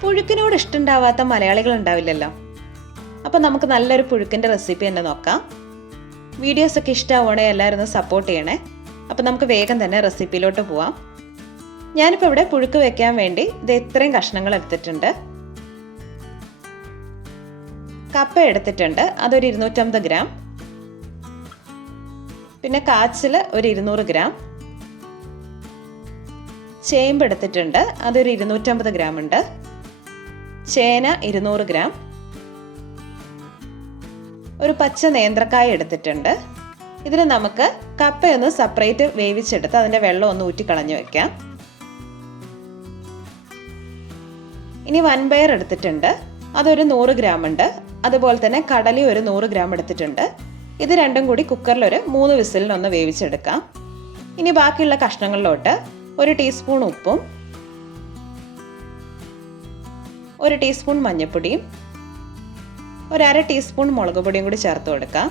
പുഴുക്കിനോട് ഇഷ്ടമുണ്ടാവാത്ത മലയാളികൾ ഉണ്ടാവില്ലല്ലോ. അപ്പോൾ നമുക്ക് നല്ലൊരു പുഴുക്കിൻ്റെ റെസിപ്പി തന്നെ നോക്കാം. വീഡിയോസൊക്കെ ഇഷ്ടമാവുകയാണെങ്കിൽ എല്ലാവരും ഒന്ന് സപ്പോർട്ട് ചെയ്യണേ. അപ്പോൾ നമുക്ക് വേഗം തന്നെ റെസിപ്പിയിലോട്ട് പോവാം. ഞാനിപ്പോൾ ഇവിടെ പുഴുക്ക് വെക്കാൻ വേണ്ടി ഇത് ഇത്രയും കഷ്ണങ്ങൾ എടുത്തിട്ടുണ്ട്. കപ്പ എടുത്തിട്ടുണ്ട്, അതൊരു 250 ഗ്രാം. പിന്നെ കാച്ചിൽ ഒരു 200 ഗ്രാം. ചേമ്പ് എടുത്തിട്ടുണ്ട്, അതൊരു 250 ഗ്രാം ഉണ്ട്. ചേന 200 ഗ്രാം. ഒരു പച്ച നേന്ത്രക്കായ എടുത്തിട്ടുണ്ട്. ഇതിൽ നമുക്ക് കപ്പയൊന്ന് സെപ്പറേറ്റ് വേവിച്ചെടുത്ത് അതിൻ്റെ വെള്ളം ഒന്ന് ഊറ്റിക്കളഞ്ഞ് വെക്കാം. ഇനി വൻപയർ എടുത്തിട്ടുണ്ട്, അതൊരു 100 ഗ്രാം ഉണ്ട്. അതുപോലെ തന്നെ കടലി ഒരു 100 ഗ്രാം എടുത്തിട്ടുണ്ട്. ഇത് രണ്ടും കൂടി കുക്കറിൽ ഒരു 3 വിസിലിനൊന്ന് വേവിച്ചെടുക്കാം. ഇനി ബാക്കിയുള്ള കഷ്ണങ്ങളിലോട്ട് 1 ടീസ്പൂൺ ഉപ്പും 1 ടീസ്പൂൺ മഞ്ഞൾപ്പൊടിയും 1/2 ടീസ്പൂൺ മുളക് പൊടിയും കൂടി ചേർത്ത് കൊടുക്കാം.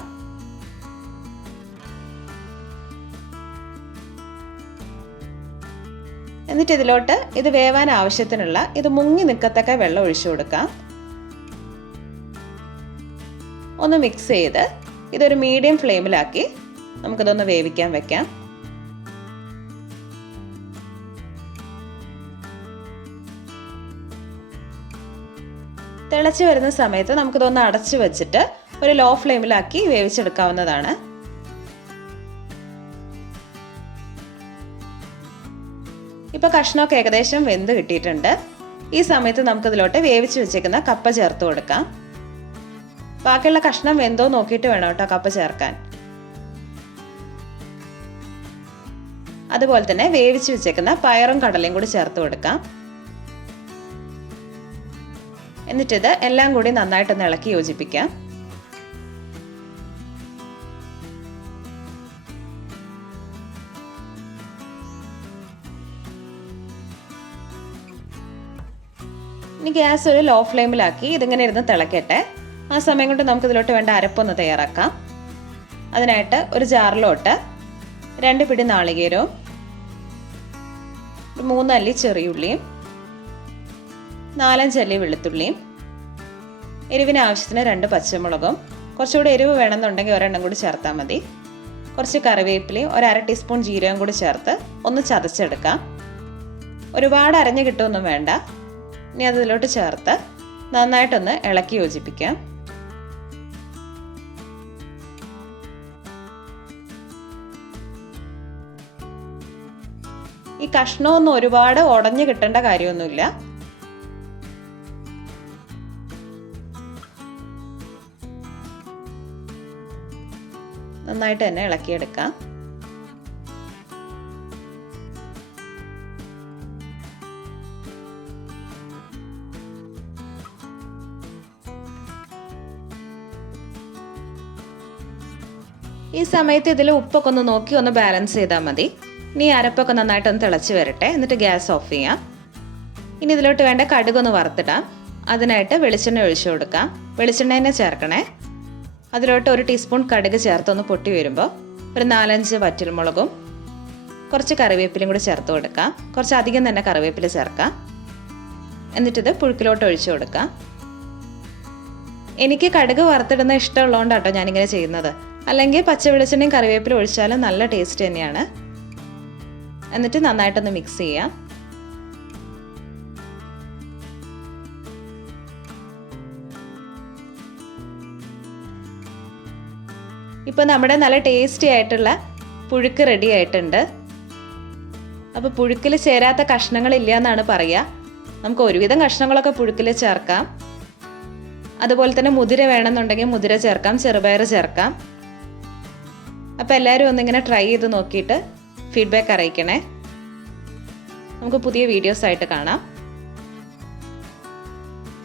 എന്നിട്ട് ഇതിലോട്ട് ഇത് വേവാൻ ആവശ്യത്തിനുള്ള ഇത് മുങ്ങി നിൽക്കത്തക്ക വെള്ളം ഒഴിച്ചു കൊടുക്കാം. ഒന്ന് മിക്സ് ചെയ്ത് ഇതൊരു മീഡിയം ഫ്ലെയിമിലാക്കി നമുക്കിതൊന്ന് വേവിക്കാൻ വെക്കാം. തിളച്ച് വരുന്ന സമയത്ത് നമുക്കിതൊന്ന് അടച്ചു വെച്ചിട്ട് ഒരു ലോ ഫ്ലെയിമിലാക്കി വേവിച്ചെടുക്കാവുന്നതാണ്. ഇപ്പോൾ കഷ്ണമൊക്കെ ഏകദേശം വെന്ത് കിട്ടിയിട്ടുണ്ട്. ഈ സമയത്ത് നമുക്കിതിലോട്ട് വേവിച്ച് വെച്ചേക്കുന്ന കപ്പ ചേർത്ത് കൊടുക്കാം. ബാക്കിയുള്ള കഷ്ണം വെന്തോ നോക്കിയിട്ട് വേണം കേട്ടോ കപ്പ ചേർക്കാൻ. അതുപോലെ തന്നെ വേവിച്ച് വെച്ചേക്കുന്ന പയറും കടലയും കൂടി ചേർത്ത് കൊടുക്കാം. എന്നിട്ടിത് എല്ലാം കൂടി നന്നായിട്ടൊന്ന് ഇളക്കി യോജിപ്പിക്കാം. ഇനി ഗ്യാസ് ഒരു ലോ ഫ്ലെയിമിലാക്കി ഇതിങ്ങനെ ഇരുന്ന് തിളക്കട്ടെ. ആ സമയം കൊണ്ട് നമുക്ക് ഇതിലോട്ട് വേണ്ട അരപ്പൊന്ന് തയ്യാറാക്കാം. അതിനായിട്ട് ഒരു ജാറിലോട്ട് 2 പിടി നാളികേരവും 3 അല്ലി ചെറിയുള്ളിയും 4-5 അല്ലി വെളുത്തുള്ളിയും എരിവിന് ആവശ്യത്തിന് 2 പച്ചമുളകും, കുറച്ചുകൂടി എരിവ് വേണമെന്നുണ്ടെങ്കിൽ ഒരെണ്ണം കൂടി ചേർത്താൽ മതി. കുറച്ച് കറിവേപ്പിലയും 1/2 ടീസ്പൂൺ ജീരകം കൂടി ചേർത്ത് ഒന്ന് ചതച്ചെടുക്കാം. ഒരുപാട് അരഞ്ഞ് കിട്ടുമൊന്നും വേണ്ട. ഇനി അതിലോട്ട് ചേർത്ത് നന്നായിട്ടൊന്ന് ഇളക്കി യോജിപ്പിക്കാം. ഈ കഷ്ണമൊന്നും ഒരുപാട് ഉടഞ്ഞു കിട്ടേണ്ട കാര്യമൊന്നുമില്ല. നന്നായിട്ട് തന്നെ ഇളക്കിയെടുക്കാം. ഈ സമയത്ത് ഇതിൽ ഉപ്പൊക്കെ ഒന്ന് നോക്കി ഒന്ന് ബാലൻസ് ചെയ്താൽ മതി. ഇനി അരപ്പൊക്കെ നന്നായിട്ടൊന്ന് തിളച്ച് വരട്ടെ. എന്നിട്ട് ഗ്യാസ് ഓഫ് ചെയ്യാം. ഇനി ഇതിലോട്ട് വേണ്ട കടുകൊന്ന് വറുത്തിടാം. അതിനായിട്ട് വെളിച്ചെണ്ണ ഒഴിച്ചു കൊടുക്കാം. വെളിച്ചെണ്ണ തന്നെ ചേർക്കണേ. അതിലോട്ട് 1 ടീസ്പൂൺ കടുക് ചേർത്തൊന്ന് പൊട്ടി വരുമ്പോൾ ഒരു 4-5 വറ്റൽമുളകും കുറച്ച് കറിവേപ്പിലയും കൂടി ചേർത്ത് കൊടുക്കാം. കുറച്ച് അധികം തന്നെ കറിവേപ്പില ചേർക്കാം. എന്നിട്ടിത് പുഴുക്കിലോട്ട് ഒഴിച്ചു കൊടുക്കാം. എനിക്ക് കടുക് വറുത്തിടുന്ന ഇഷ്ടമുള്ളതുകൊണ്ടാണ് കേട്ടോ ഞാനിങ്ങനെ ചെയ്യുന്നത്. അല്ലെങ്കിൽ പച്ച വെളിച്ചെണ്ണയും കറിവേപ്പില ഒഴിച്ചാലും നല്ല ടേസ്റ്റ് തന്നെയാണ്. എന്നിട്ട് നന്നായിട്ടൊന്ന് മിക്സ് ചെയ്യാം. ഇപ്പോൾ നമ്മുടെ നല്ല ടേസ്റ്റി ആയിട്ടുള്ള പുഴുക്ക് റെഡി ആയിട്ടുണ്ട്. അപ്പോൾ പുഴുക്കിൽ ചേരാത്ത കഷ്ണങ്ങളില്ല എന്നാണ് പറയുക. നമുക്ക് ഒരുവിധം കഷ്ണങ്ങളൊക്കെ പുഴുക്കിൽ ചേർക്കാം. അതുപോലെ തന്നെ മുതിര വേണമെന്നുണ്ടെങ്കിൽ മുതിര ചേർക്കാം, ചെറുപയർ ചേർക്കാം. അപ്പോൾ എല്ലാവരും ഒന്നിങ്ങനെ ട്രൈ ചെയ്ത് നോക്കിയിട്ട് ഫീഡ്ബാക്ക് അറിയിക്കണേ. നമുക്ക് പുതിയ വീഡിയോസ് ആയിട്ട് കാണാം.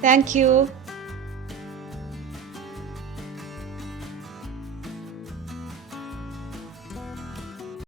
Thank you.